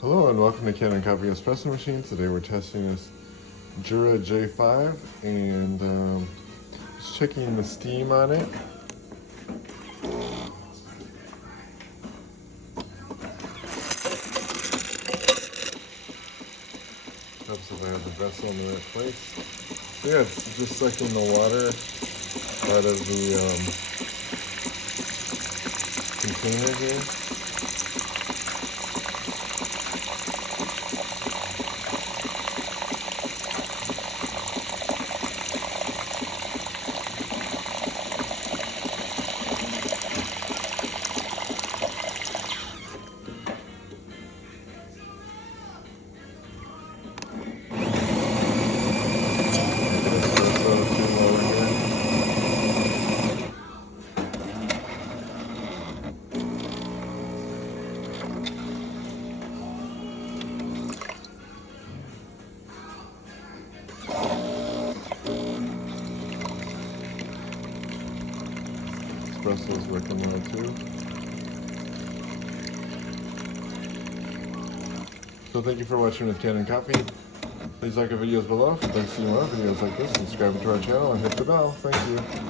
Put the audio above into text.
Hello and welcome to Kanen Coffee Espresso Machine. Today we're testing this Jura J5 and just checking the steam on it. Helps if I have the vessel in the right place. So yeah, it's just sucking the water out of the container here. Espresso is working well too. So thank you for watching with Kanen Coffee. Please like our videos below. If you'd like to see more videos like this, subscribe to our channel and hit the bell. Thank you.